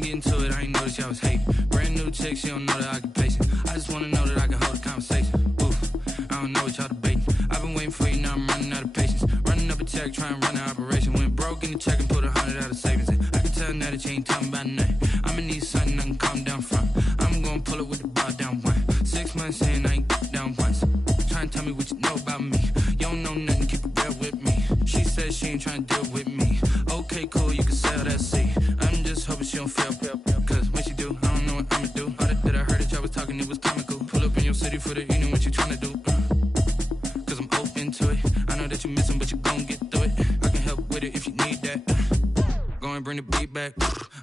been getting to it, I ain't noticed y'all was hate. Brand new chick, she don't know that I can pace it. I just wanna know that I can hold a conversation. Oof, I don't know what y'all debating. I've been waiting for you, now I'm running out of patience. Running up a check, trying to run an operation. Went broke in the check and put 100 out of savings in. I can tell now that you ain't talking about nothing. I'ma need something I can calm down from. I'm gonna pull it with the bar down one. 6 months in, I ain't down once. Trying to tell me what you know about me. You don't know nothing, keep it real with me. She says she ain't trying to deal with me. Okay, cool, you can sell that seat. I'm just hoping she don't fail. Cause when she do, I don't know what I'ma do. All that I heard that y'all was talking, it was comical. Pull up in your city for the evening, what you trying to do? Cause I'm open to it. I know that you missing, but you gon' get through it. I can help with it if you need that. Go and bring the beat back.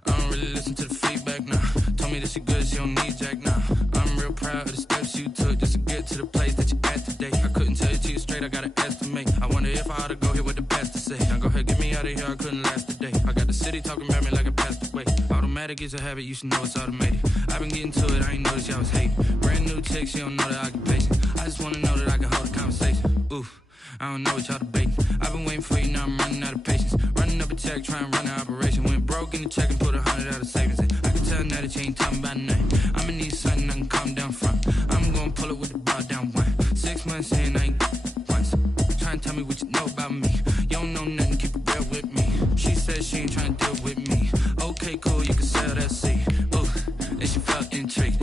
I don't really listen to the feedback, nah. Told me that she good, she don't need jack, nah. I'm real proud of the steps you took just to get to the place that you at today. I couldn't tell you to you straight, I gotta estimate. I wonder if I ought to go here with the best to say. Now go ahead, get me out of here, I couldn't last a day. I got the city talking about me like I passed away. Automatic is a habit, you should know it's automated. I've been getting to it, I ain't noticed y'all was hating. Brand new chick, she don't know the occupation. I just wanna know that I can hold a conversation. Oof, I don't know what y'all debating. I've been waiting for you, now I'm running out of patience. Running up a check, trying to run an operation. Went broke in the check and put 100 out of savings in. I can tell now that you ain't talking about nothing. I'ma need something I can calm down from. I'm gonna pull it with the bar down one. 6 months in, I ain't once. Trying to tell me what you know about me. You don't know nothing, keep it real with me. She said she ain't trying to deal with me. Okay, cool, you can sell that seat. Ooh, and she felt intrigued.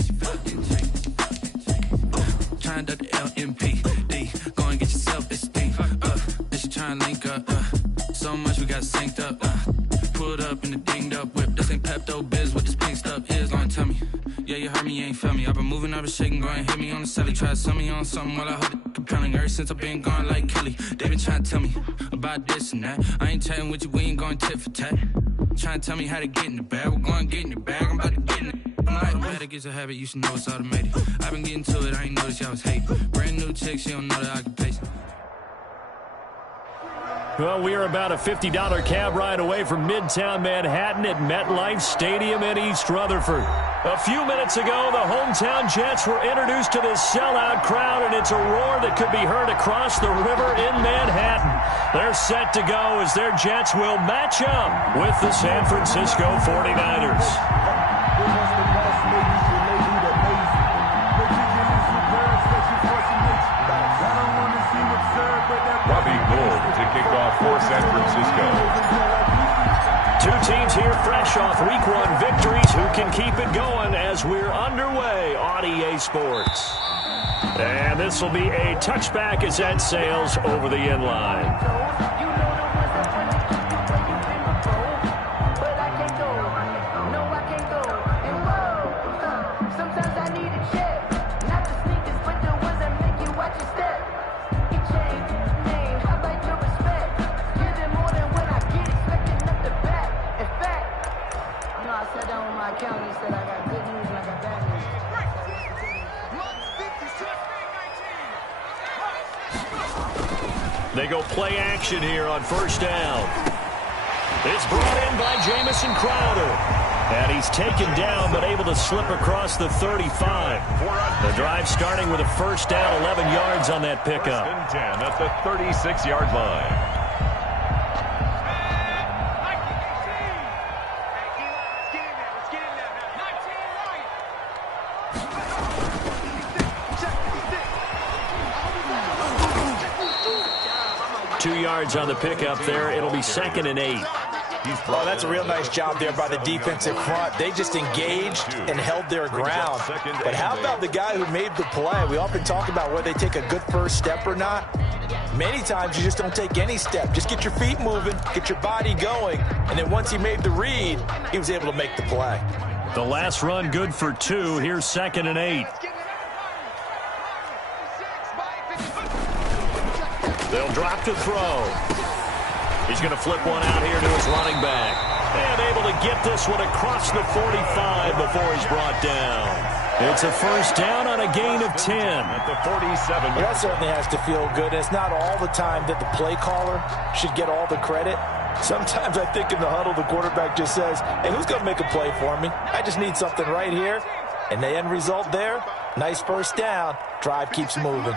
Trying to duck the LMPD. Go and get your self-esteem. And she trying to link up. So much we got synced up. Pulled up in the dinged up whip. This ain't Pepto-Biz, what this pink stuff is. Gonna tell me. Yeah, you heard me, you ain't felt me. I've been moving, I've been shaking, go and hit me on the celly. Try to sell me on something while I hold it compelling. Ever since I've been gone like Kelly, they been trying to tell me about this and that. I ain't chatting with you, we ain't going tit for tat. Trying to tell me how to get in the bag. We're going to get in the bag, I'm about to get in it. Automatic is a habit, you should know it's automated. I've been getting to it, I ain't noticed y'all was hate. Brand new chick, she don't know the occupation. Well, we are about a $50 cab ride away from Midtown Manhattan at MetLife Stadium in East Rutherford. A few minutes ago, the hometown Jets were introduced to this sellout crowd, and it's a roar that could be heard across the river in Manhattan. They're set to go as their Jets will match up with the San Francisco 49ers. To kick off for San Francisco. Two teams here fresh off Week 1 victories. Who can keep it going as we're underway on EA Sports? And this will be a touchback as that sails over the end line. They go play action here on first down. It's brought in by Jamison Crowder. And he's taken down but able to slip across the 35. The drive starting with a first down, 11 yards on that pickup. 10 at the 36-yard line. On the pickup there, it'll be 2nd and 8. Oh, that's a real nice job there by the defensive front. They just engaged and held their ground. But how about the guy who made the play? We often talk about whether they take a good first step or not. Many times you just don't take any step. Just get your feet moving, get your body going, and then once he made the read, he was able to make the play. The last run good for 2. Here's 2nd and 8. They'll drop to throw. He's going to flip one out here to his running back. And able to get this one across the 45 before he's brought down. It's a first down on a gain of 10. At the 47. Well, that certainly has to feel good. It's not all the time that the play caller should get all the credit. Sometimes I think in the huddle, the quarterback just says, hey, who's going to make a play for me? I just need something right here. And the end result there, nice first down. Drive keeps moving.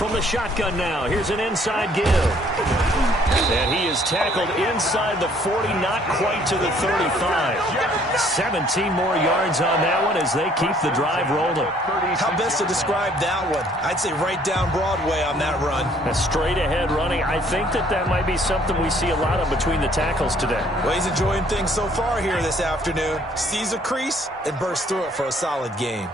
From the shotgun now, here's an inside give. And he is tackled inside the 40, not quite to the 35. 17 more yards on that one as they keep the drive rolling. How best to describe that one? I'd say right down Broadway on that run. A straight ahead running. I think that might be something we see a lot of between the tackles today. Well, he's enjoying things so far here this afternoon. Sees a crease and bursts through it for a solid game.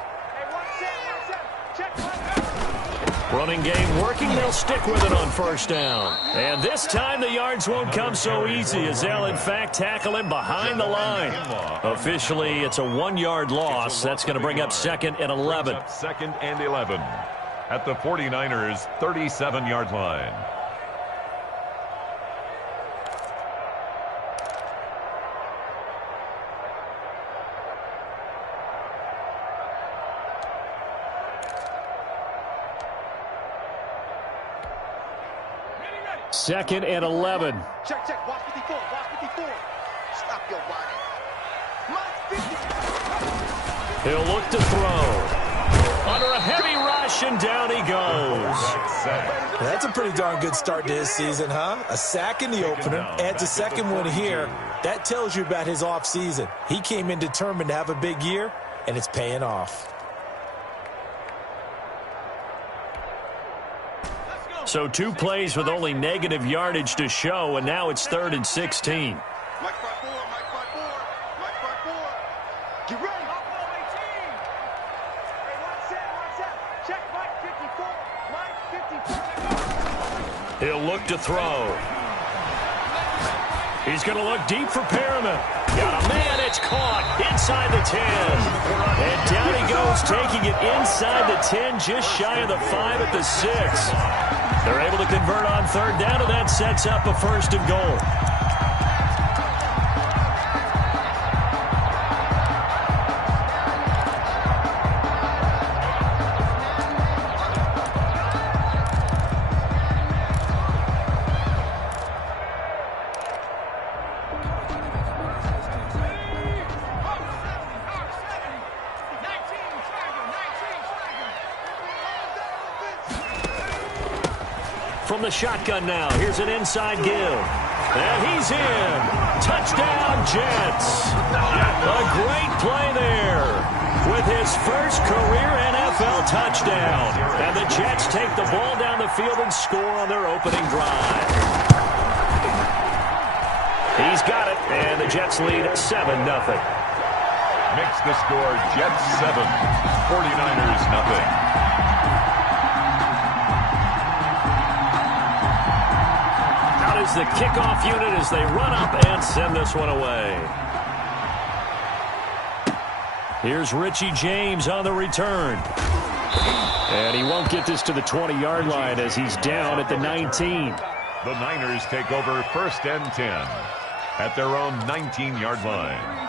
Running game working. They'll stick with it on first down. And this time the yards won't come so easy as they'll, in fact, tackle him behind the line. Officially, it's a 1-yard loss. That's going to bring up 2nd and 11. 2nd and 11 at the 49ers' 37-yard line. Second and 11. Check. Watch 54. Watch 54. Stop your body. He'll look to throw. Under a heavy rush, and down he goes. That's a pretty darn good start to his season, huh? A sack in the opener, adds a second one here. That tells you about his offseason. He came in determined to have a big year, and it's paying off. So 2 plays with only negative yardage to show, and now it's 3rd and 16. Mike 5-4. Get ready. Hey, watch out. Check Mike 54. He'll look to throw. He's going to look deep for Perriman. Got a man, it's caught inside the 10. And down he goes, taking it inside the 10, just shy of the 5 at the 6. They're able to convert on 3rd down, and that sets up a 1st and goal. From the shotgun now, here's an inside give. And he's in. Touchdown, Jets. A great play there with his first career NFL touchdown. And the Jets take the ball down the field and score on their opening drive. He's got it, and the Jets lead 7-0. Makes the score Jets 7, 49ers nothing. Is the kickoff unit as they run up and send this one away. Here's Richie James on the return. And he won't get this to the 20-yard line as he's down at the 19. The Niners take over 1st and 10 at their own 19-yard line.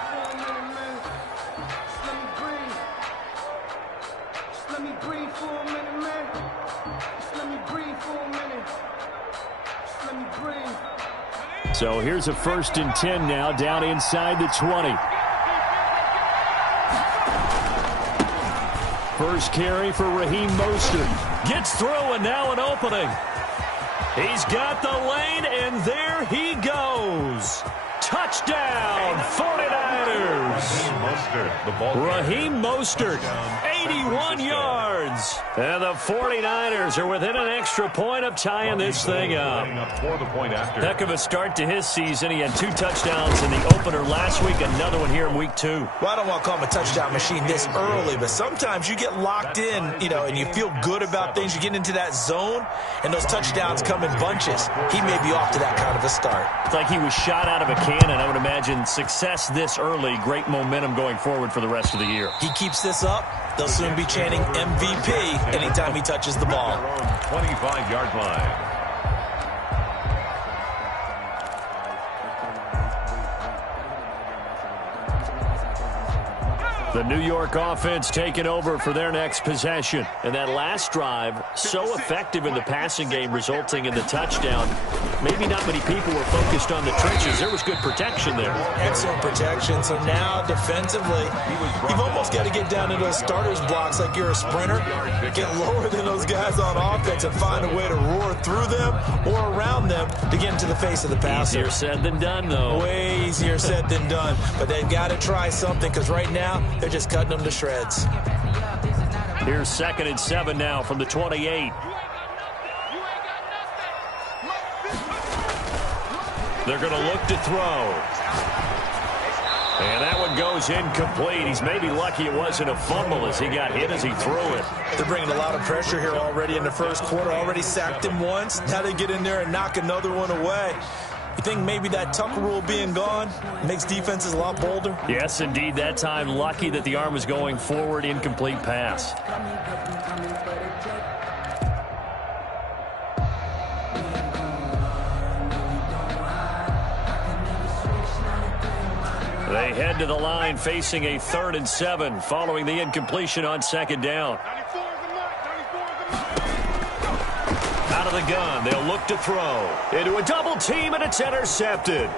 So here's a 1st and 10 now, down inside the 20. First carry for Raheem Mostert. Gets through, and now an opening. He's got the lane, and there he goes. Touchdown, 49ers. Raheem Mostert, 81 yards. And the 49ers are within an extra point of tying this thing up. Heck of a start to his season. He had 2 touchdowns in the opener last week, another one here in week 2. Well, I don't want to call him a touchdown machine this early, but sometimes you get locked in, and you feel good about things. You get into that zone, and those touchdowns come in bunches. He may be off to that kind of a start. It's like he was shot out of a cannon. I would imagine success this early, great momentum going forward for the rest of the year. He keeps this up, they'll soon be chanting MVP anytime he touches the ball. 25-yard line. The New York offense taking over for their next possession. And that last drive, so effective in the passing game, resulting in the touchdown. maybe not many people were focused on the trenches. There was good protection there. Excellent protection. So now defensively, you've almost got to get down to those starters blocks like you're a sprinter. Get lower than those guys on offense and find a way to roar through them or around them to get into the face of the passer. Easier said than done, though. Way easier said than done. But they've got to try something because right now they're just cutting them to shreds. Here's 2nd and 7 now from the 28. They're going to look to throw. And that one goes incomplete. He's maybe lucky it wasn't a fumble as he got hit as he threw it. They're bringing a lot of pressure here already in the first quarter. Already sacked him once. Now they get in there and knock another one away. You think maybe that Tucker rule being gone makes defenses a lot bolder? Yes, indeed. That time, lucky that the arm was going forward. Incomplete pass. They head to the line facing a 3rd and 7 following the incompletion on 2nd down. Out of the gun, they'll look to throw. Into a double team, and it's intercepted.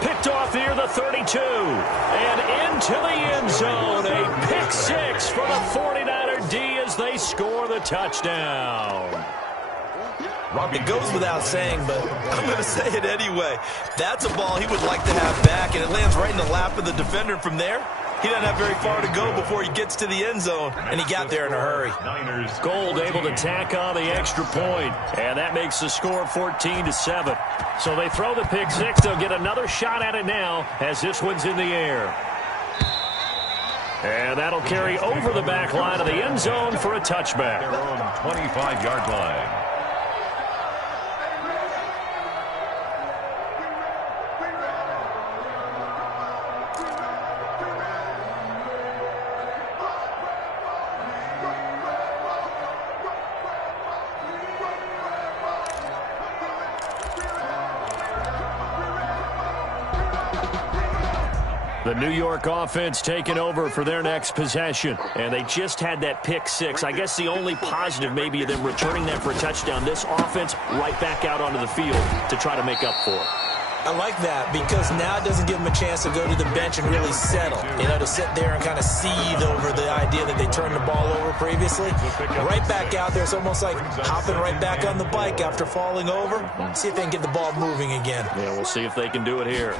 Picked off near the 32. And into the end zone. A pick 6 for the 49er D as they score the touchdown. It goes without saying, but I'm going to say it anyway. That's a ball he would like to have back, and it lands right in the lap of the defender from there. He doesn't have very far to go before he gets to the end zone, and he got there in a hurry. Gold able to tack on the extra point, and that makes the score 14-7. So they throw the pick 6. They'll get another shot at it now as this one's in the air. And that'll carry over the back line of the end zone for a touchback. Their own 25-yard line. The New York offense taking over for their next possession. And they just had that pick 6. I guess the only positive maybe of them returning that for a touchdown. This offense right back out onto the field to try to make up for it. I like that because now it doesn't give them a chance to go to the bench and really settle. You know, to sit there and kind of seethe over the idea that they turned the ball over previously. Right back out there, it's almost like hopping right back on the bike after falling over. See if they can get the ball moving again. Yeah, we'll see if they can do it here.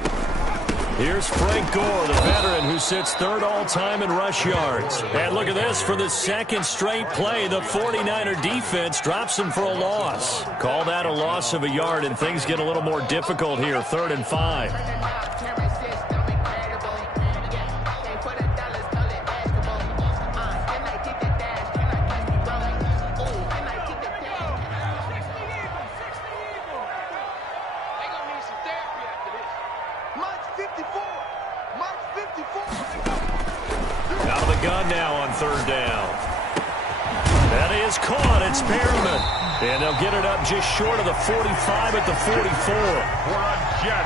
Here's Frank Gore, the veteran who sits 3rd all-time in rush yards. And look at this. For the 2nd straight play, the 49er defense drops him for a loss. Call that a loss of a yard, and things get a little more difficult here. 3rd and 5. Out of the gun now on 3rd down. That is caught. It's Perriman. And they'll get it up just short of the 45 at the 44.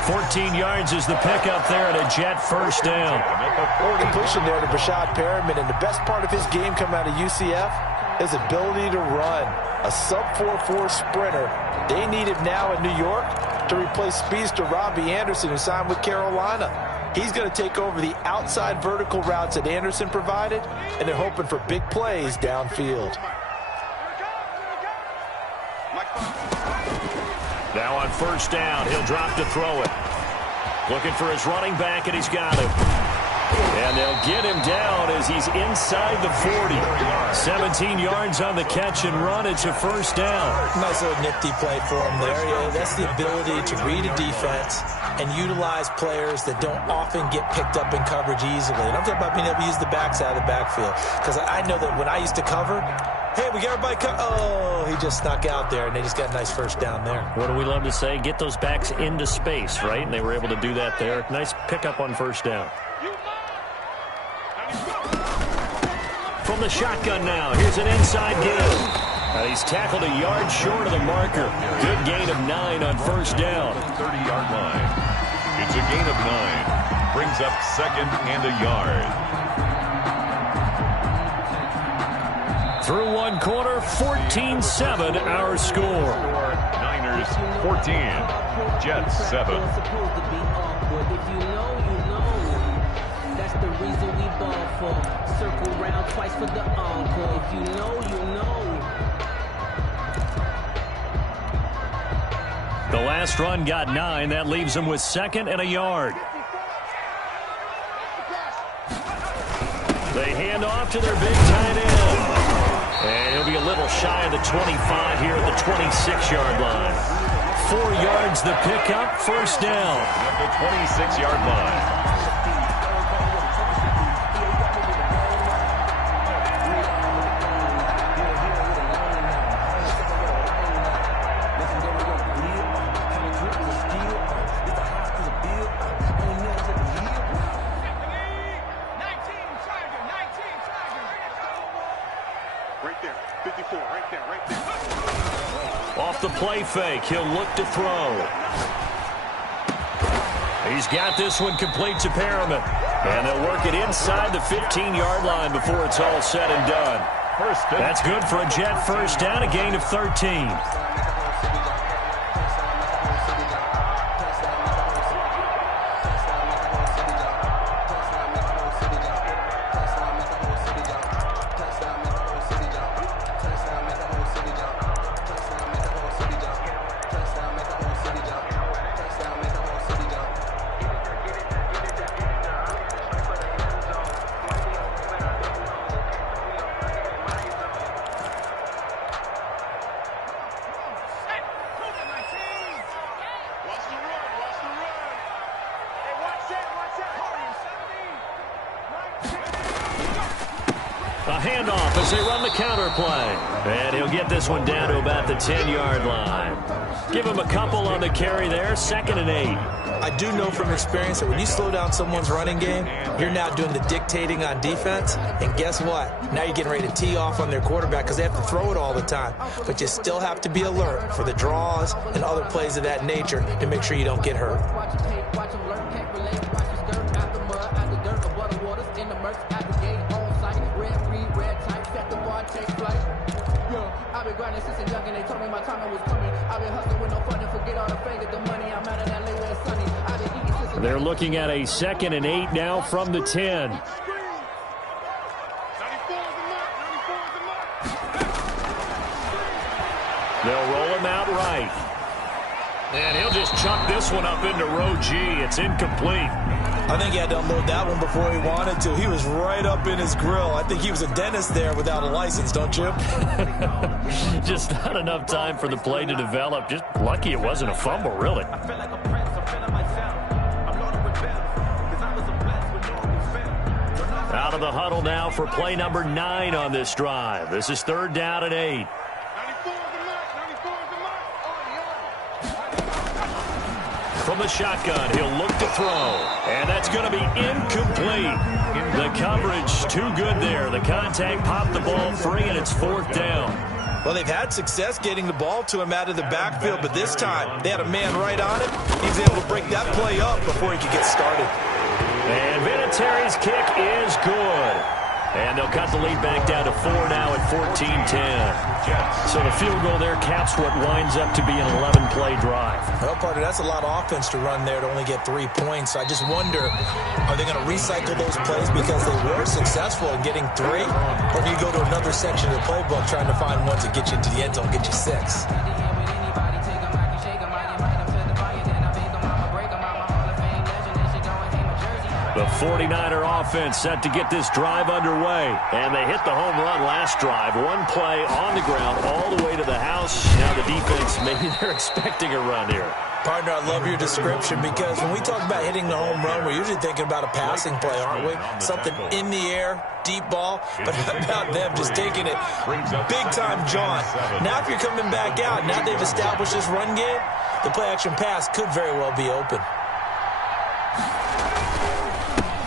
14 yards is the pickup there at a Jet first down. Completion there to Brashad Perriman, and the best part of his game coming out of UCF is ability to run. A sub-4.4 sprinter. They need him now in New York to replace speedster Robbie Anderson, who signed with Carolina. He's going to take over the outside vertical routes that Anderson provided, and they're hoping for big plays downfield. Now on 1st down, he'll drop to throw it. Looking for his running back, and he's got him. And they'll get him down as he's inside the 40. 17 yards on the catch and run. It's a 1st down. Nice little nifty play for him there. Yeah, that's the ability to read a defense and utilize players that don't often get picked up in coverage easily. And I'm talking about being able to use the backside of the backfield. Because I know that when I used to cover, hey, we got everybody oh, he just snuck out there, and they just got a nice 1st down there. What do we love to say? Get those backs into space, right? And they were able to do that there. Nice pickup on 1st down. From the shotgun now, here's an inside give. He's tackled a yard short of the marker. Good gain of 9 on 1st down. 30-yard line. It's a gain of 9. Brings up 2nd and a yard. Through one quarter, 14-7 our score. Niners 49ers 14, Jets 7. If you know, you know. That's the reason we ball for. Circle round twice for the encore. If you know, you know. The last run got 9. That leaves him with 2nd and a yard. They hand off to their big tight end. And he'll be a little shy of the 25 here at the 26-yard line. 4 yards the pickup, first down. At the 26-yard line. Off the play fake, he'll look to throw. He's got this one complete to Perriman. And they'll work it inside the 15-yard line before it's all said and done. That's good for a Jet first down, a gain of 13. A handoff as they run the counter play. And he'll get this one down to about the 10-yard line. Give him a couple on the carry there, 2nd and 8. I do know from experience that when you slow down someone's running game, you're now doing the dictating on defense. And guess what? Now you're getting ready to tee off on their quarterback because they have to throw it all the time. But you still have to be alert for the draws and other plays of that nature to make sure you don't get hurt. They're looking at a 2nd and 8 now from the 10. They'll roll him out right. And he'll just chuck this one up into row G. It's incomplete. I think he had to unload that one before he wanted to. He was right up in his grill. I think he was a dentist there without a license, don't you? Just not enough time for the play to develop. Just lucky it wasn't a fumble, really. Out of the huddle now for play number 9 on this drive. This is 3rd down and 8. From the shotgun, he'll look to throw. And that's going to be incomplete. The coverage too good there. The contact popped the ball free, and it's 4th down. Well, they've had success getting the ball to him out of the backfield, but this time they had a man right on it. He was able to break that play up before he could get started. And Vinatieri's kick is good. And they'll cut the lead back down to 4 now at 14-10. So the field goal there caps what winds up to be an 11-play drive. Well, partner, that's a lot of offense to run there to only get 3 points. So I just wonder, are they going to recycle those plays because they were successful in getting 3? Or do you go to another section of the playbook trying to find ones that get you into the end zone, get you 6? The 49er offense set to get this drive underway. And they hit the home run last drive. 1 play on the ground all the way to the house. Now the defense, maybe they're expecting a run here. Partner, I love your description because when we talk about hitting the home run, we're usually thinking about a passing play, aren't we? Something in the air, deep ball. But how about them just taking it big-time jaunt? Now if you're coming back out, now they've established this run game, the play-action pass could very well be open.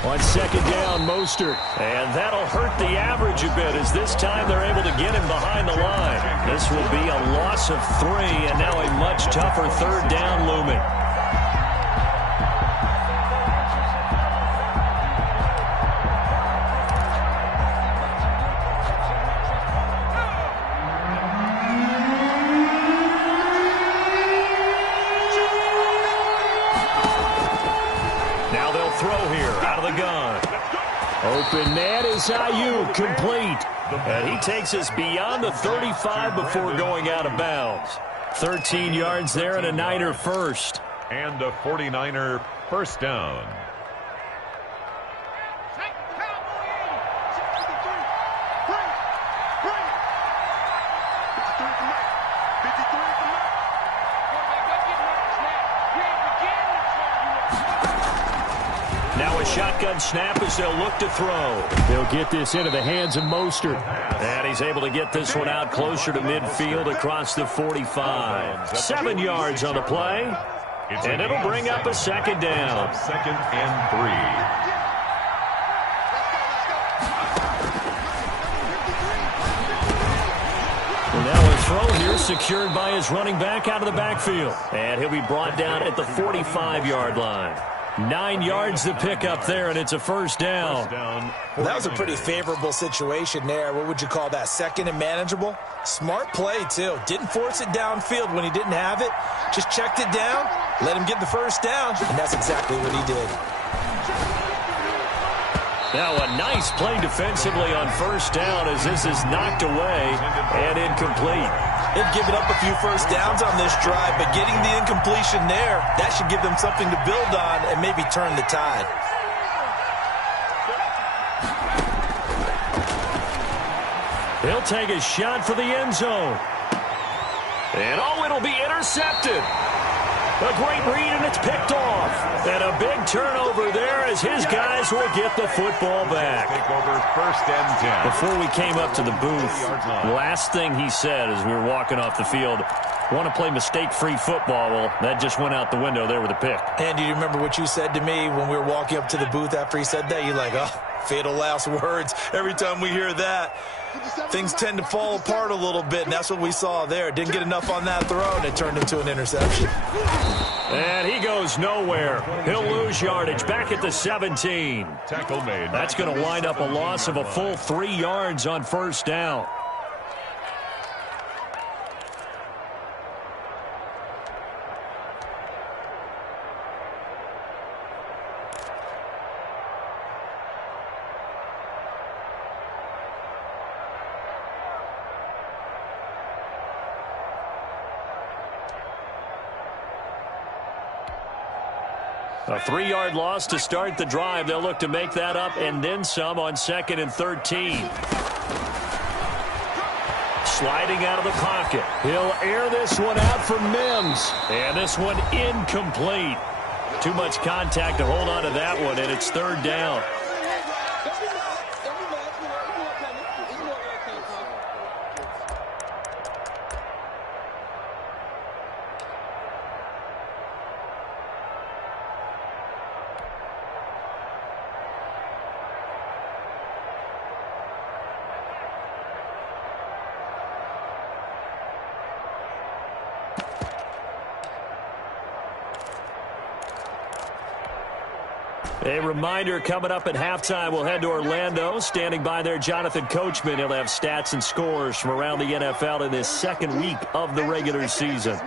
On 2nd down, Mostert. And that'll hurt the average a bit as this time they're able to get him behind the line. This will be a loss of 3 and now a much tougher 3rd down looming. open man is Ayuk, complete. And he takes us beyond the 35 before going out of bounds. 13 yards there and a Niner first. And a 49er first down. Now a shotgun snap as they'll look to throw. They'll get this into the hands of Mostert. And he's able to get this one out closer to midfield across the 45. 7 yards on the play. And it'll bring up a second down. 2nd and 3. Now a throw here secured by his running back out of the backfield. And he'll be brought down at the 45-yard line. 9 yards to pick up there, and it's a first down. Well, that was a pretty favorable situation there. What would you call that? Second and manageable? Smart play, too. Didn't force it downfield when he didn't have it. Just checked it down, let him get the first down, and that's exactly what he did. Now a nice play defensively on first down as this is knocked away and incomplete. They've given up a few first downs on this drive, but getting the incompletion there, that should give them something to build on and maybe turn the tide. He'll take a shot for the end zone. And oh, it'll be intercepted. A great read, and it's picked off. And a big turnover there as his guys will get the football back. Take over 1st and 10. Before we came up to the booth, last thing he said as we were walking off the field, want to play mistake-free football. Well, that just went out the window there with a pick. And do you remember what you said to me when we were walking up to the booth after he said that? You're like, oh, fatal last words. Every time we hear that, things tend to fall apart a little bit, and that's what we saw there. Didn't get enough on that throw, and it turned into an interception. And he goes nowhere. He'll lose yardage back at the 17. Tackle made. That's going to wind up a loss of a full 3 yards on first down. A 3-yard loss to start the drive. They'll look to make that up and then some on 2nd and 13. Sliding out of the pocket. He'll air this one out for Mims. And this one incomplete. Too much contact to hold on to that one, and it's 3rd down. A reminder coming up at halftime, we'll head to Orlando. Standing by there, Jonathan Coachman. He'll have stats and scores from around the NFL in this 2nd week of the regular season.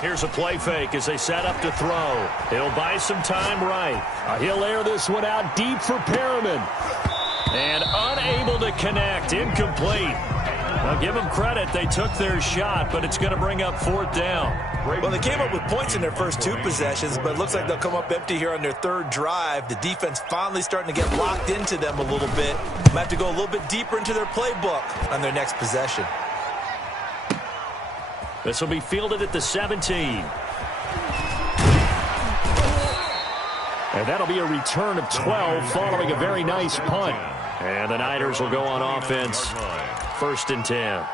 Here's a play fake as they set up to throw. He'll buy some time right. He'll air this one out deep for Perriman. And unable to connect. Incomplete. Well, give them credit. They took their shot, but it's going to bring up 4th down. Well, they came up with points in their first 2 possessions, but it looks like they'll come up empty here on their 3rd drive. The defense finally starting to get locked into them a little bit. Might have to go a little bit deeper into their playbook on their next possession. This will be fielded at the 17. And that'll be a return of 12 following a very nice punt. And the Niners will go on offense. 1st and 10.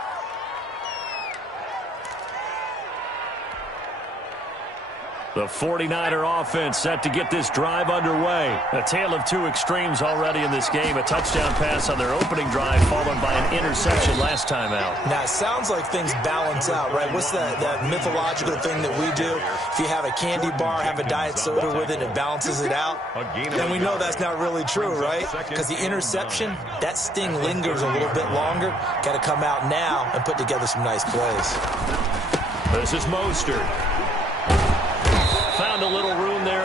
The 49er offense set to get this drive underway. A tale of 2 extremes already in this game. A touchdown pass on their opening drive followed by an interception last time out. Now, it sounds like things balance out, right? What's that mythological thing that we do? If you have a candy bar, have a diet soda with it, it balances it out. Then we know that's not really true, right? Because the interception, that sting lingers a little bit longer. Got to come out now and put together some nice plays. This is Mostert.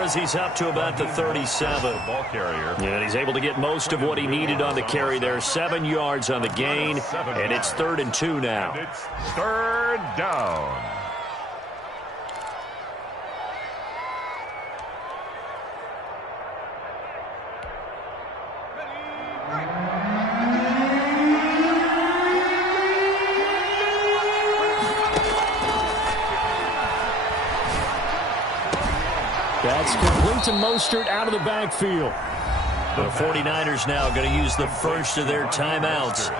scores. He's up to about the 37. Ball carrier. And he's able to get most of what he needed on the carry there. 7 yards on the gain, and it's 3rd and 2 now. And it's 3rd down. That's complete to Mostert out of the backfield. The 49ers now going to use the first of their timeouts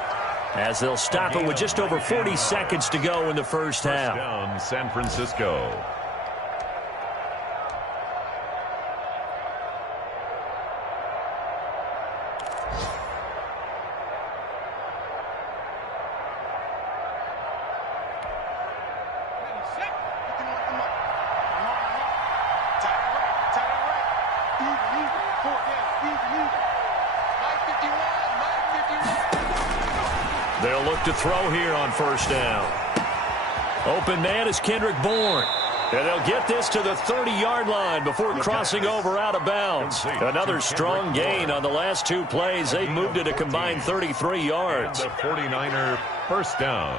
as they'll stop it with just over 40 seconds to go in the first half. Down San Francisco. They'll look to throw here on first down. Open man is Kendrick Bourne. And they'll get this to the 30-yard line before crossing over out of bounds. Another strong gain on the last 2 plays. They've moved it a combined 33 yards. And the 49er first down.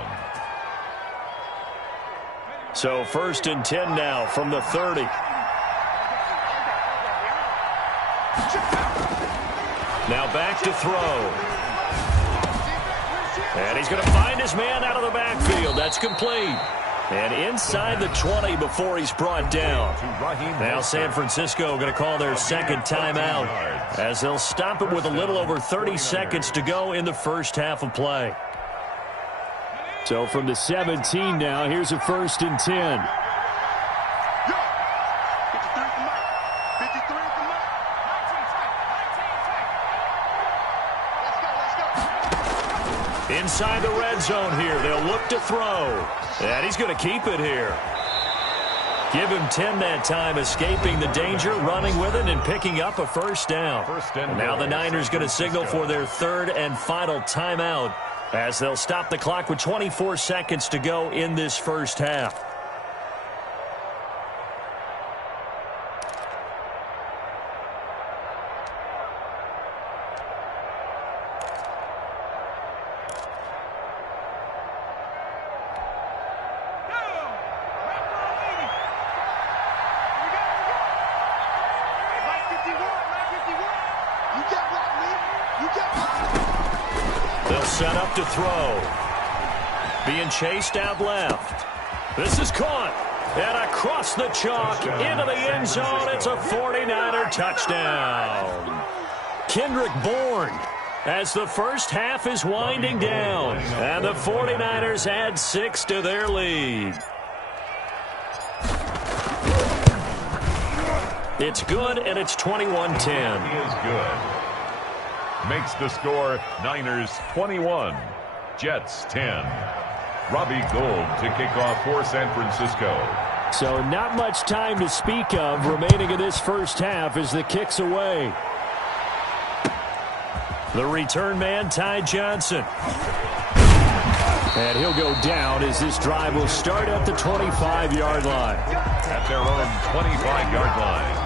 So 1st and 10 now from the 30. Now back to throw. And he's going to find his man out of the backfield. That's complete. And inside the 20 before he's brought down. Now San Francisco going to call their second timeout as they'll stop it with a little over 30 seconds to go in the first half of play. So from the 17 now, here's a 1st and 10. Inside the red zone here. They'll look to throw. And he's going to keep it here. Give him 10 that time, escaping the danger, running with it, and picking up a first down. And now the Niners going to signal for their 3rd and final timeout as they'll stop the clock with 24 seconds to go in this first half. They'll set up to throw. Being chased out left. This is caught. And across the chalk into the end zone. It's a 49er touchdown. Kendrick Bourne as the first half is winding down. And the 49ers add 6 to their lead. It's good, and it's 21-10. He is good. Makes the score Niners 21, Jets 10. Robbie Gould to kick off for San Francisco. So not much time to speak of remaining in this first half as the kick's away. The return man, Ty Johnson. And he'll go down as this drive will start at the 25-yard line. At their own 25-yard line.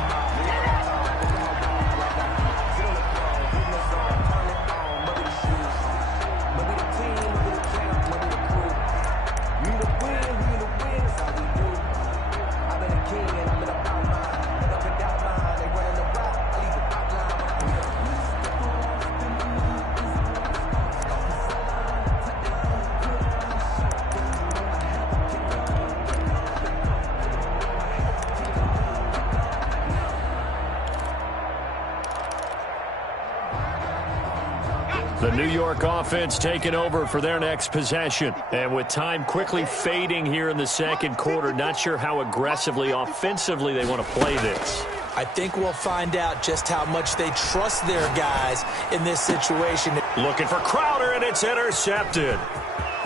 The New York offense taking over for their next possession. And with time quickly fading here in the second quarter, not sure how aggressively, offensively they want to play this. I think we'll find out just how much they trust their guys in this situation. Looking for Crowder, and it's intercepted.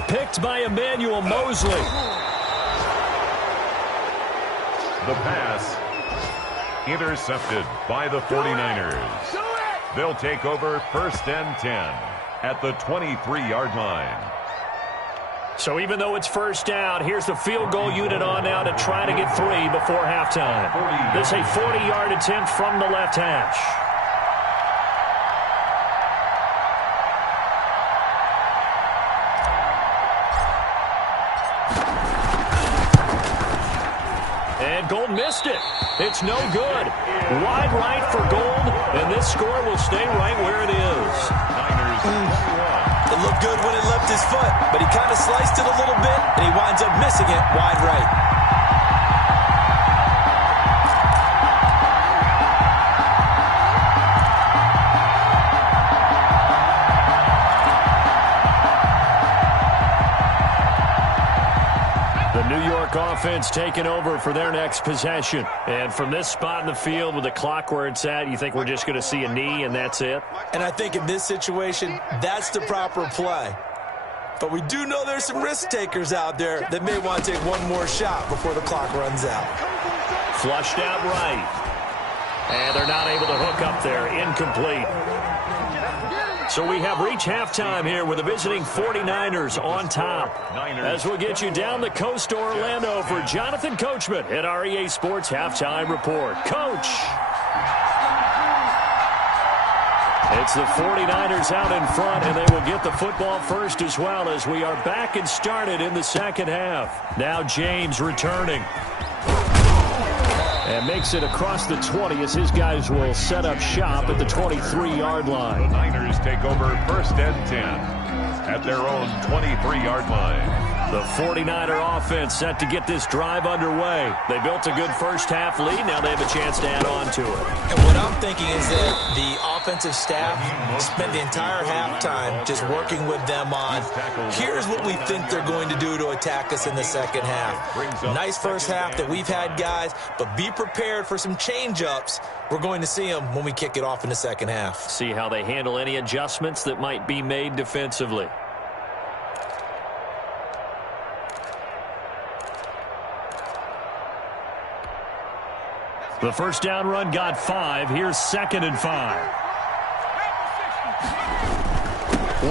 Picked by Emmanuel Mosley. The pass intercepted by the 49ers. They'll take over 1st and 10 at the 23-yard line. So even though it's first down, here's the field goal unit on now to try to get 3 before halftime. This is a 40-yard attempt from the left hash. And Gold missed it. It's no good. Wide right for Gold, and this score will stay right where it is. It looked good when it left his foot, but he kind of sliced it a little bit, and he winds up missing it wide right. Offense taking over for their next possession. And from this spot in the field with the clock where it's at, you think we're just going to see a knee and that's it? And I think in this situation, that's the proper play. But we do know there's some risk takers out there that may want to take one more shot before the clock runs out. Flushed out right. And they're not able to hook up there. Incomplete. So we have reached halftime here with the visiting 49ers on top. As we'll get you down the coast to Orlando for Jonathan Coachman at REA Sports Halftime Report. Coach! It's the 49ers out in front, and they will get the football first as well as we are back and started in the second half. Now James returning. And makes it across the 20 as his guys will set up shop at the 23-yard line. The Niners take over first and 10 at their own 23-yard line. The 49er offense set to get this drive underway. They built a good first half lead. Now they have a chance to add on to it. And what I'm thinking is that the offensive staff spent the entire halftime just working with them on, here's what we think they're going to do to attack us in the second half. Nice first half that we've had, guys, but be prepared for some change-ups. We're going to see them when we kick it off in the second half. See how they handle any adjustments that might be made defensively. The first down run got 5. Here's 2nd and 5.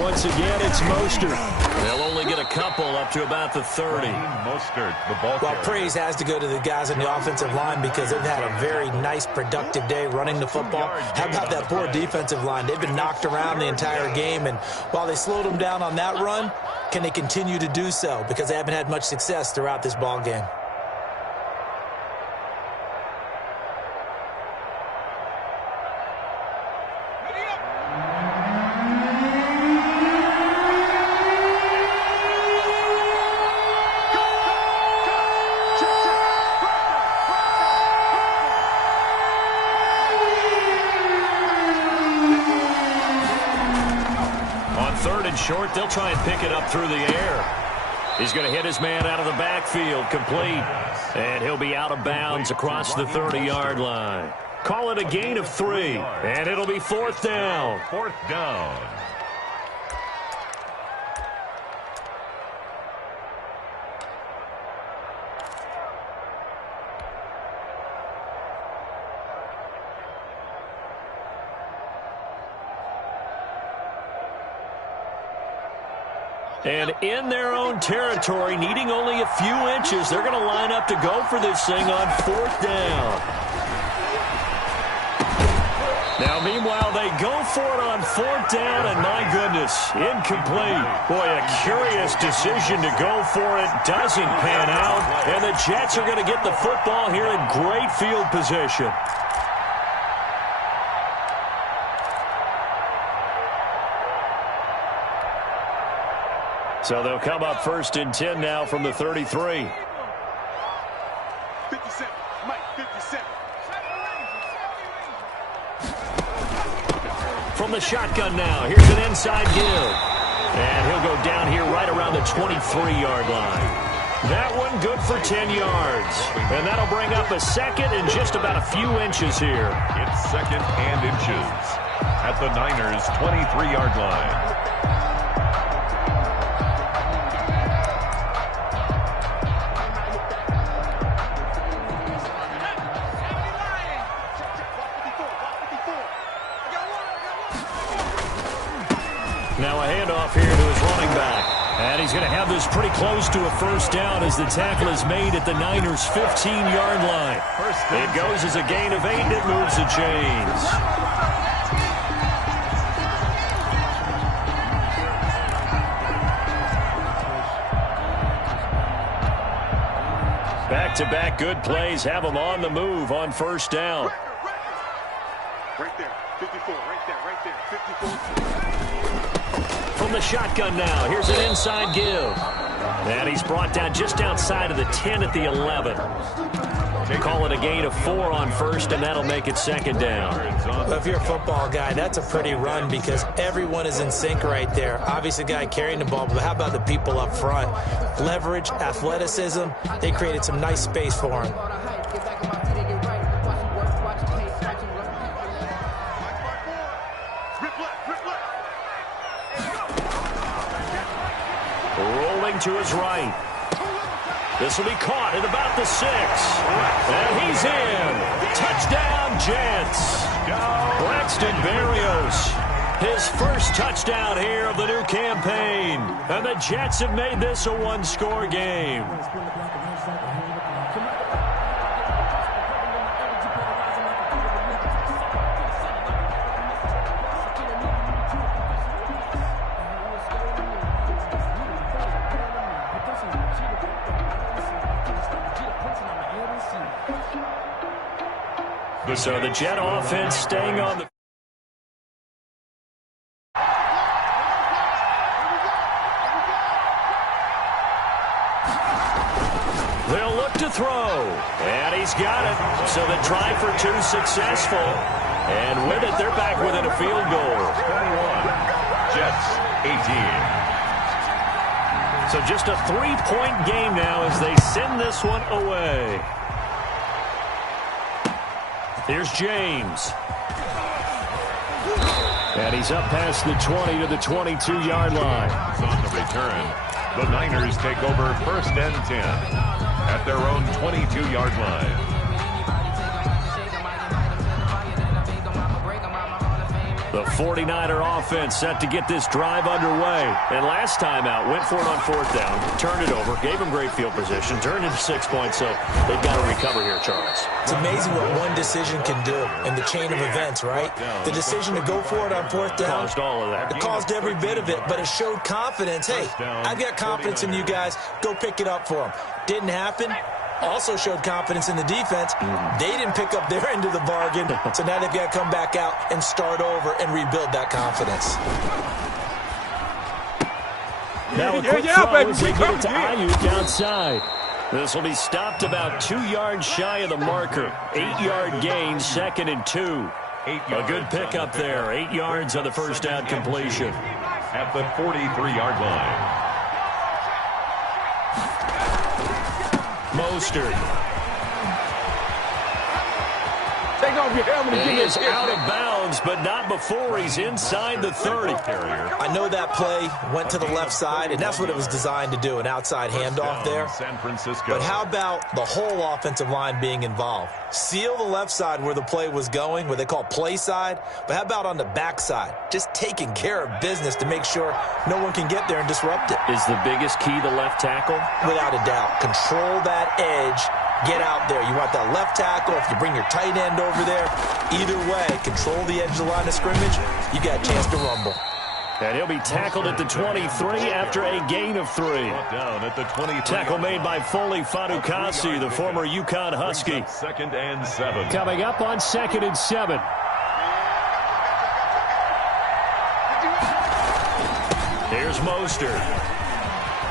Once again, it's Mostert. They'll only get a couple up to about the 30. Mostert, the ball Well, carrier. praise has to go to the guys on the offensive line because they've had a very nice, productive day running the football. How about that poor defensive line? They've been knocked around the entire game, and while they slowed them down on that run, can they continue to do so? Because they haven't had much success throughout this ball game. Short, they'll try and pick it up through the air. He's going to hit his man out of the backfield, complete. And he'll be out of bounds across the 30-yard line. Call it a gain of 3, and it'll be 4th down. 4th down. And in their own territory, needing only a few inches, they're going to line up to go for this thing on 4th down. Now, meanwhile, they go for it on 4th down, and my goodness, incomplete. Boy, a curious decision to go for it. Doesn't pan out, and the Jets are going to get the football here in great field position. So they'll come up 1st and 10 now from the 33. 57. Mike, 57. From the shotgun now, here's an inside give. And he'll go down here right around the 23-yard line. That one good for 10 yards. And that'll bring up a 2nd and just about a few inches here. It's 2nd and inches at the Niners' 23-yard line. Now a handoff here to his running back. And he's going to have this pretty close to a first down as the tackle is made at the Niners' 15-yard line. It goes as a gain of 8, and it moves the chains. Back-to-back good plays have them on the move on first down. Right there, 54, right there, 54. From the shotgun now, here's an inside give. And he's brought down just outside of the 10 at the 11. They call it a gain of 4 on first, and that'll make it second down. Well, if you're a football guy, that's a pretty run because everyone is in sync right there. Obviously, the guy carrying the ball, but how about the people up front? Leverage, athleticism, they created some nice space for him. Rolling to his right. This will be caught at about the 6. And he's in. Touchdown, Jets. Braxton Berrios. His first touchdown here of the new campaign. And the Jets have made this a one-score game. So the Jet offense staying on the... They'll look to throw. And he's got it. So the try for 2 successful. And with it, they're back within a field goal. 21. Jets, 18. So just a 3-point game now as they send this one away. Here's James. And he's up past the 20 to the 22-yard line. On the return, the Niners take over first and 10 at their own 22-yard line. The 49er offense set to get this drive underway. And last time out, went for it on 4th down, turned it over, gave him great field position, turned into 6 points, so they've got to recover here, Charles. It's amazing what one decision can do in the chain of events, right? The decision to go for it on 4th down. Caused all of that. It caused every bit of it, but it showed confidence. Hey, I've got confidence in you guys. Go pick it up for them. Didn't happen. Also showed confidence in the defense. They didn't pick up their end of the bargain, so now they've got to come back out and start over and rebuild that confidence. Now a quick throw as they get it to Ayuk outside. This will be stopped about 2 yards shy of the marker. 8-yard gain, 2nd and 2. A good pickup there. 8 yards on the first down completion. At the 43-yard line. Mostert. He is out of bounds, but not before he's inside the 30. I know that play went to the left side, and that's what it was designed to do, an outside handoff there. San Francisco. But how about the whole offensive line being involved? Seal the left side where the play was going, where they call play side. But how about on the back side? Just taking care of business to make sure no one can get there and disrupt it. Is the biggest key the left tackle? Without a doubt. Control that edge. Get out there. You want that left tackle. If you bring your tight end over there, either way, control the edge of the line of scrimmage. You got a chance to rumble. And he'll be tackled at the 23 after a gain of 3. Down at the 23. Tackle made by Foley Fadukasi, the former UConn Husky. 2nd and 7. Coming up on 2nd and 7. Here's Mostert.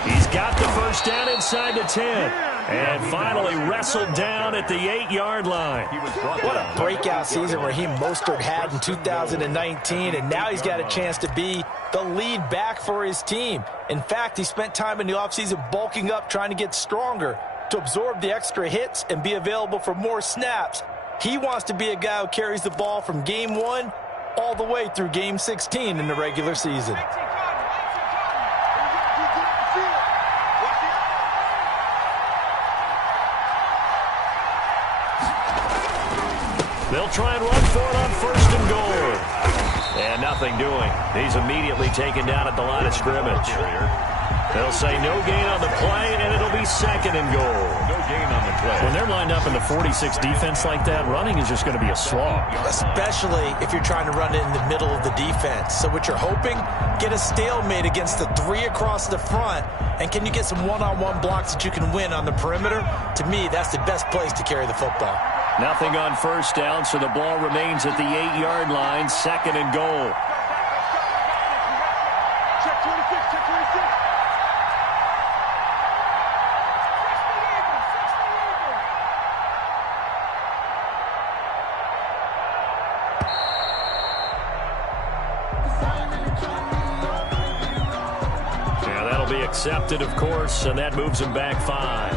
He's got the first down inside the 10. And finally wrestled down at the 8-yard line. What a breakout season Raheem Mostert had in 2019, and now he's got a chance to be the lead back for his team. In fact, he spent time in the offseason bulking up, trying to get stronger to absorb the extra hits and be available for more snaps. He wants to be a guy who carries the ball from game 1 all the way through game 16 in the regular season. They'll try and run for it on 1st and goal. And nothing doing. He's immediately taken down at the line of scrimmage. They'll say no gain on the play, and it'll be second and goal. No gain on the play. When they're lined up in the 46 defense like that, running is just going to be a slog. Especially if you're trying to run it in the middle of the defense. So what you're hoping, get a stalemate against the three across the front, and can you get some one-on-one blocks that you can win on the perimeter? To me, that's the best place to carry the football. Nothing on first down, so the ball remains at the 8-yard line, second and goal. Check 26, check 26. Yeah, that'll be accepted, of course, and that moves him back 5.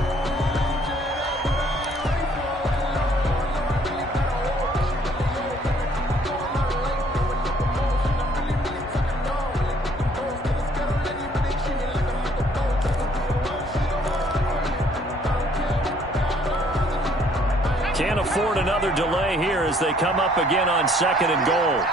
Can't afford another delay here as they come up again on second and goal.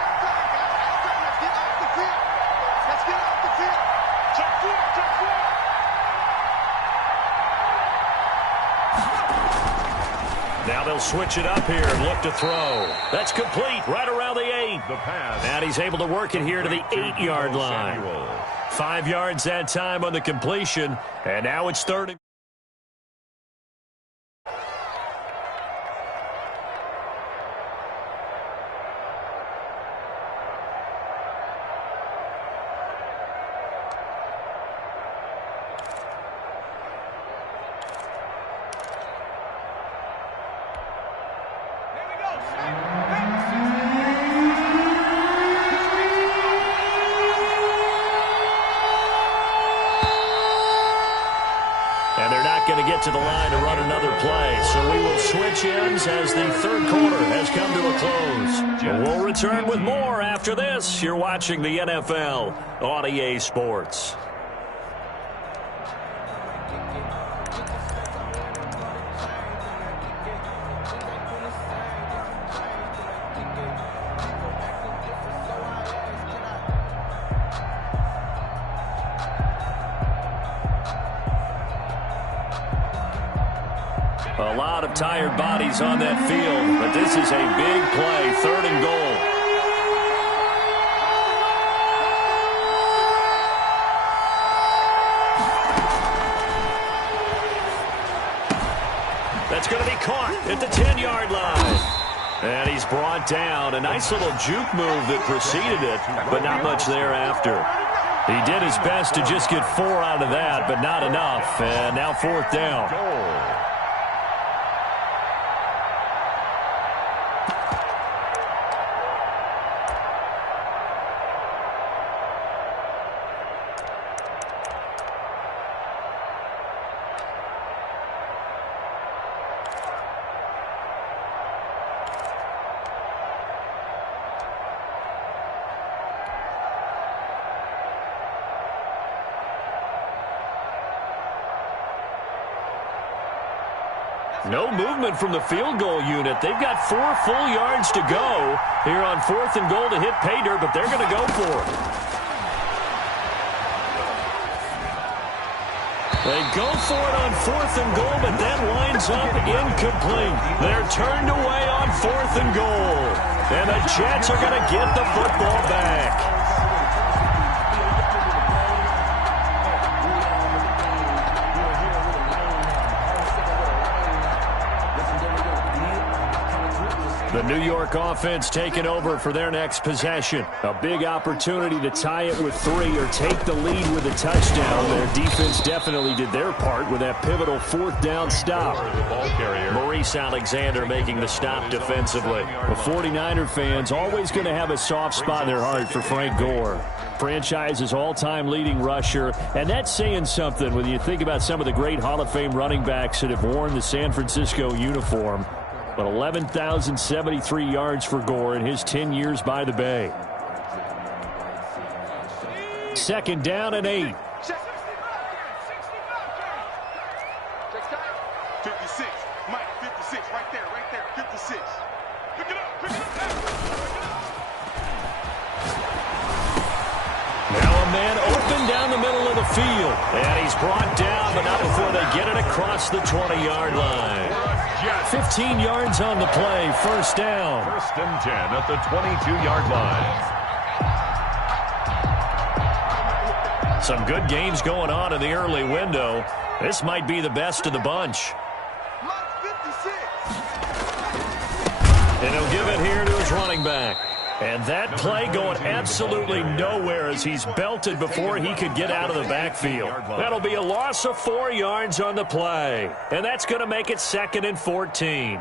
Now they'll switch it up here and look to throw. That's complete right around the 8. The pass. And he's able to work it here to the 8-yard line. 5 yards that time on the completion. And now it's third and going to get to the line to run another play. So we will switch ends as the third quarter has come to a close. We'll return with more after this. You're watching the NFL on EA Sports. A lot of tired bodies on that field, but this is a big play, third and goal. That's going to be caught at the 10-yard line. And he's brought down. A nice little juke move that preceded it, but not much thereafter. He did his best to just get 4 out of that, but not enough. And now fourth down. No movement from the field goal unit. They've got 4 full yards to go here on fourth and goal to hit pay dirt, but they're going to go for it. They go for it on fourth and goal, but that winds up incomplete. They're turned away on fourth and goal. And the Jets are going to get the football back. The New York offense taking over for their next possession. A big opportunity to tie it with 3 or take the lead with a touchdown. Their defense definitely did their part with that pivotal fourth down stop. Maurice Alexander making the stop defensively. The 49er fans always going to have a soft spot in their heart for Frank Gore. Franchise's all-time leading rusher, and that's saying something when you think about some of the great Hall of Fame running backs that have worn the San Francisco uniform. But 11,073 yards for Gore in his 10 years by the Bay. Second down and 8. 56, Mike, 56, right there, 56. Pick it up. Now a man open down the middle of the the field. And he's brought down, but not before they get it across the 20-yard line. 15 yards on the play, first down. First and 10 at the 22-yard line. Some good games going on in the early window. This might be the best of the bunch. And he'll give it here to his running back. And that play going absolutely nowhere as he's belted before he could get out of the backfield. That'll be a loss of 4 yards on the play. And that's going to make it 2nd and 14.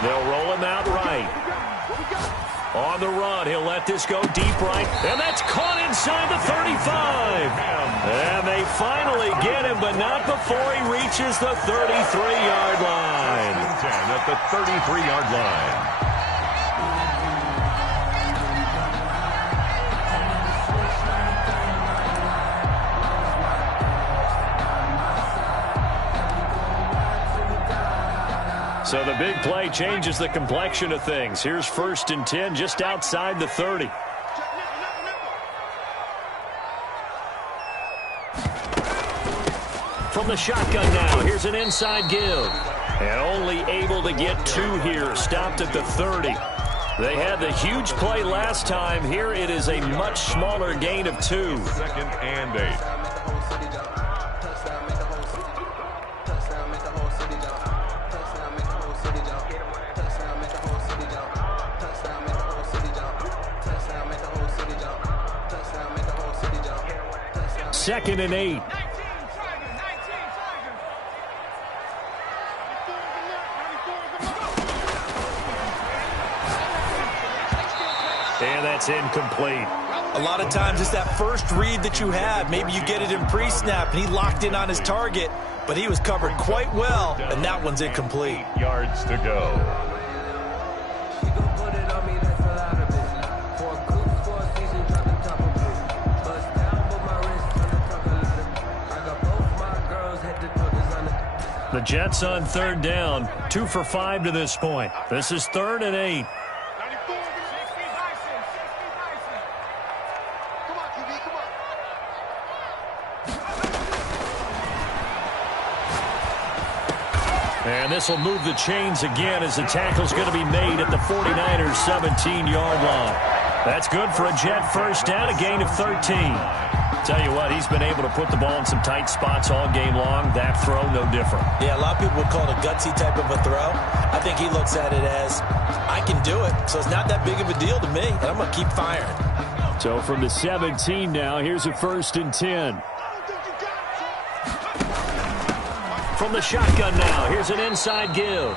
They'll roll him out right. On the run, he'll let this go deep right. And that's caught inside the 35. And they finally get him, but not before he reaches the 33-yard line. 10 at the 33-yard line. So the big play changes the complexion of things. Here's 1st and 10 just outside the 30. From the shotgun now, here's an inside give. And only able to get 2 here, stopped at the 30. They had the huge play last time. Here it is a much smaller gain of 2. 2nd and 8. Second and 8. And that's incomplete. A lot of times it's that first read that you have. Maybe you get it in pre-snap, and he locked in on his target, but he was covered quite well, and that one's incomplete. 8 yards to go. The Jets on 3rd down, 2 for 5 to this point. This is 3rd and 8. And this will move the chains again as the tackle's going to be made at the 49ers' 17-yard line. That's good for a Jet first down, a gain of 13. Tell you what, he's been able to put the ball in some tight spots all game long. That throw, no different. Yeah, a lot of people would call it a gutsy type of a throw. I think he looks at it as, I can do it, so it's not that big of a deal to me, and I'm going to keep firing. So from the 17 now, here's a 1st and 10. From the shotgun now, here's an inside give.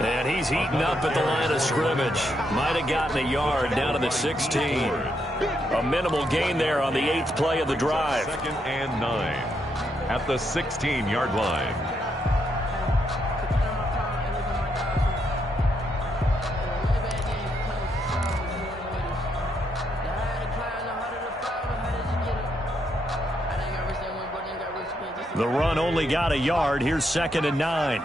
And he's heating up at the line of scrimmage. Might have gotten a yard down to the 16. A minimal gain there on the 8th play of the drive. 2nd and 9 at the 16-yard line. The run only got a yard. Here's 2nd and 9.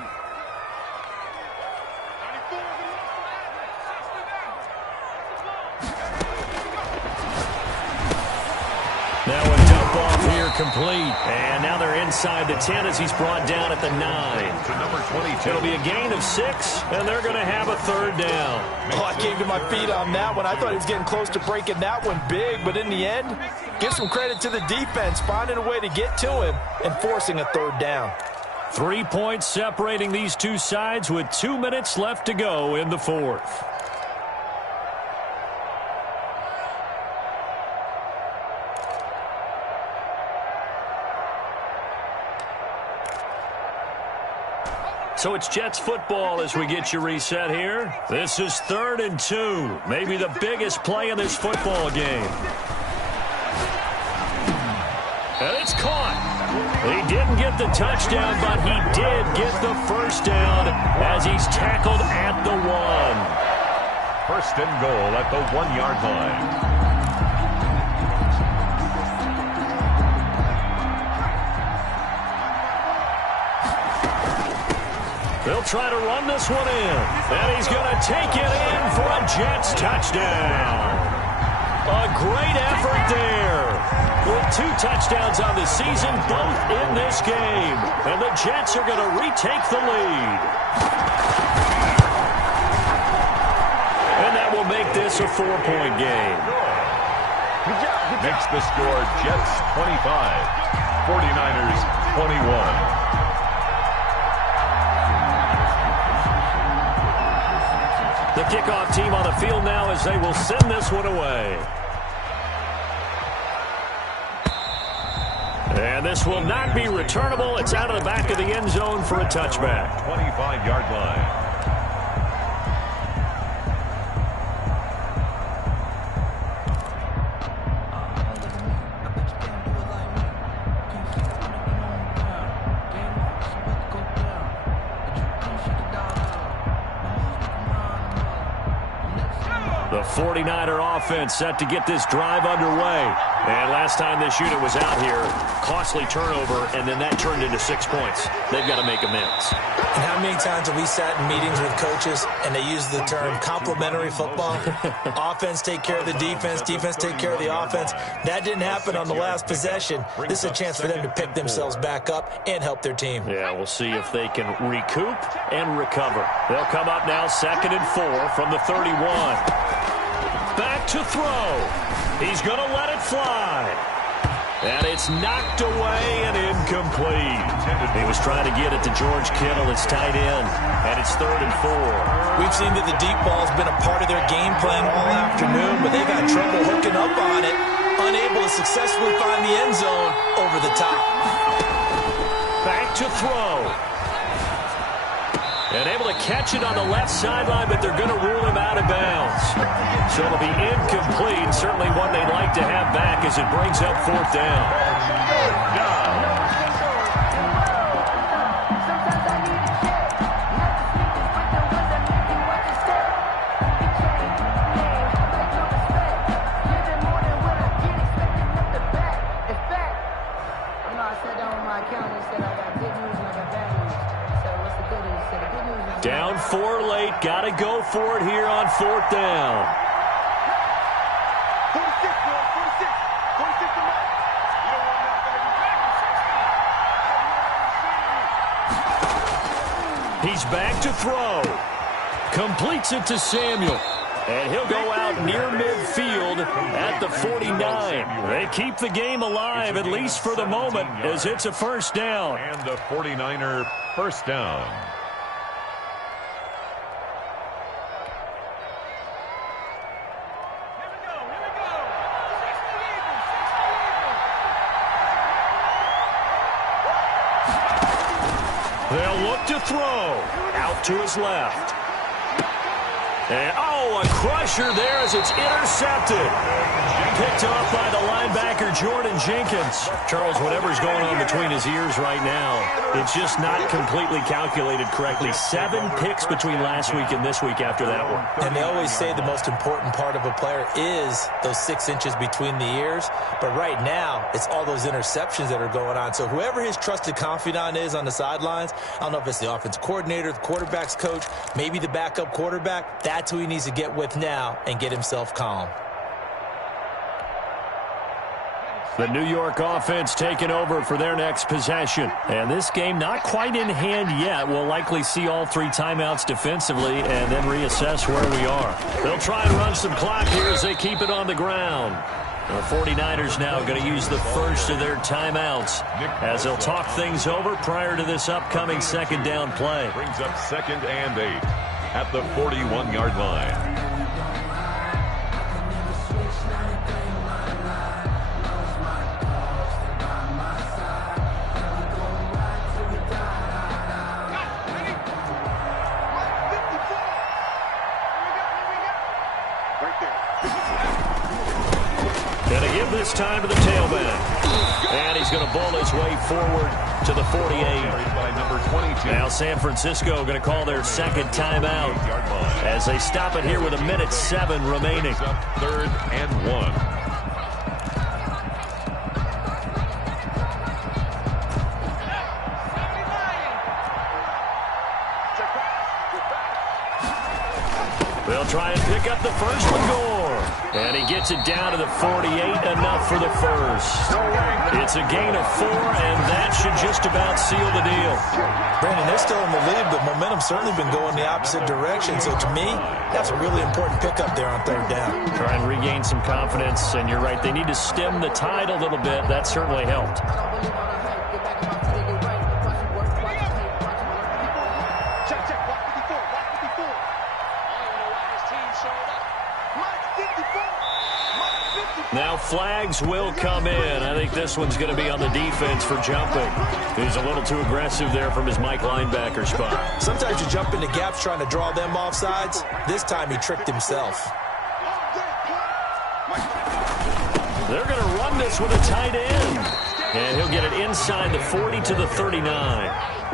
Now a dump off here complete. And now they're inside the 10 as he's brought down at the 9. To number 22. It'll be a gain of 6, and they're going to have a 3rd down. Oh, I came to my feet on that one. I thought he was getting close to breaking that one big, but in the end, give some credit to the defense, finding a way to get to him and forcing a 3rd down. 3 points separating these two sides with 2 minutes left to go in the 4th. So it's Jets football as we get you reset here. This is 3rd and 2. Maybe the biggest play in this football game. And it's caught. He didn't get the touchdown, but he did get the first down as he's tackled at the 1. First and goal at the 1-yard line. They'll try to run this one in. And he's going to take it in for a Jets touchdown. A great effort there. With 2 touchdowns on the season, both in this game. And the Jets are going to retake the lead. And that will make this a 4-point game. Makes the score Jets 25, 49ers 21. The kickoff team on the field now as they will send this one away. And this will not be returnable. It's out of the back of the end zone for a touchback. 25-yard line. The 49er offense set to get this drive underway. And last time this unit was out here, costly turnover, and then that turned into 6 points. They've got to make amends. And how many times have we sat in meetings with coaches and they use the term complementary football? Offense take care of the defense, defense take care of the offense. That didn't happen on the last possession. This is a chance for them to pick themselves back up and help their team. Yeah, we'll see if they can recoup and recover. They'll come up now 2nd and 4 from the 31. Back to throw. He's going to let it fly. And it's knocked away and incomplete. He was trying to get it to George Kittle. It's tight end, and it's 3rd and 4. We've seen that the deep ball's been a part of their game plan all afternoon, but they've had trouble hooking up on it, unable to successfully find the end zone over the top. Back to throw. And able to catch it on the left sideline, but they're going to rule him out of bounds. So it'll be incomplete. Certainly one they'd like to have back as it brings up 4th down. Down 4 late. Got to go for it here on 4th down. 46, 46 to Mike. You don't want that back. He's back to throw. Completes it to Samuel. And he'll go out near midfield at the 49. They keep the game alive, at least for the moment, as it's a 1st down. And the 49er 1st down. They'll look to throw. Out to his left. And, oh, a crusher there as it's intercepted. Picked off by the linebacker, Jordan Jenkins. Charles, whatever's going on between his ears right now, it's just not completely calculated correctly. 7 picks between last week and this week after that one. And they always say the most important part of a player is those 6 inches between the ears. But right now, it's all those interceptions that are going on. So whoever his trusted confidant is on the sidelines, I don't know if it's the offensive coordinator, the quarterback's coach, maybe the backup quarterback, that's who he needs to get with now and get himself calm. The New York offense taking over for their next possession. And this game not quite in hand yet. We'll likely see all 3 timeouts defensively and then reassess where we are. They'll try and run some clock here as they keep it on the ground. The 49ers now going to use the first of their timeouts as they'll talk things over prior to this upcoming 2nd down play. Brings up 2nd and 8 at the 41-yard line. Going to give this time to the tailback. And he's he's going to bowl his way forward to the 48. Now San Francisco going to call their second timeout as they stop it here with 1:07 remaining. 3rd and 1. They'll try and pick up the first one, Gore. And he gets it down to the 48, enough for the first. It's a gain of 4, and that should just about seal the deal. Brandon, they're still in the lead, but momentum's certainly been going the opposite direction. So to me, that's a really important pickup there on 3rd down. Try and regain some confidence, and you're right. They need to stem the tide a little bit. That certainly helped. Now flags will come in. I think this one's going to be on the defense for jumping. He's a little too aggressive there from his Mike linebacker spot. Sometimes you jump into gaps trying to draw them off sides. This time he tricked himself. They're going to run this with a tight end. And he'll get it inside the 40 to the 39.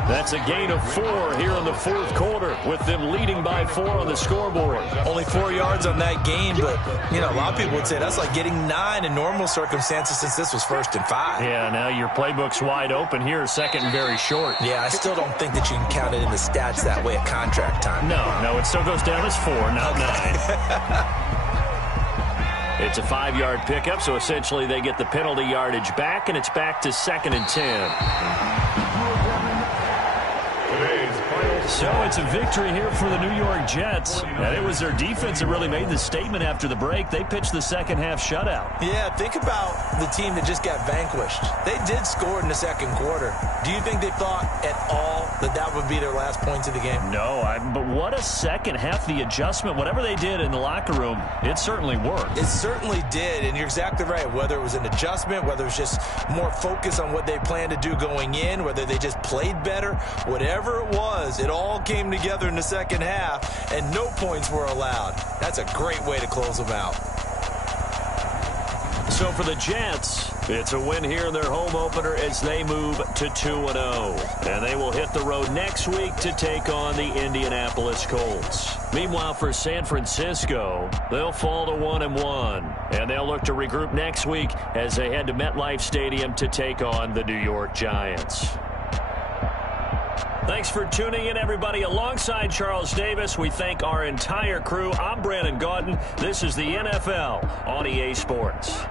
That's a gain of 4 here in the 4th quarter, with them leading by 4 on the scoreboard. Only 4 yards on that gain, but, you know, a lot of people would say that's like getting 9 in normal circumstances since this was 1st and 5. Yeah, now your playbook's wide open here, 2nd and very short. Yeah, I still don't think that you can count it in the stats that way at contract time. No, it still goes down as 4, not 9. It's a 5-yard pickup, so essentially they get the penalty yardage back, and it's back to 2nd and 10. So it's a victory here for the New York Jets. And it was their defense that really made the statement after the break. They pitched the second half shutout. Yeah, think about the team that just got vanquished. They did score in the 2nd quarter. Do you think they thought at all that that would be their last points of the game? No, but what a second half. The adjustment, whatever they did in the locker room, it certainly worked. It certainly did, and you're exactly right. Whether it was an adjustment, whether it was just more focus on what they planned to do going in, whether they just played better, whatever it was, it all came together in the 2nd half, and no points were allowed. That's a great way to close them out. So for the Jets, it's a win here in their home opener as they move to 2-0. And they will hit the road next week to take on the Indianapolis Colts. Meanwhile, for San Francisco, they'll fall to 1-1. And they'll look to regroup next week as they head to MetLife Stadium to take on the New York Giants. Thanks for tuning in, everybody. Alongside Charles Davis, we thank our entire crew. I'm Brandon Gaudin. This is the NFL on EA Sports.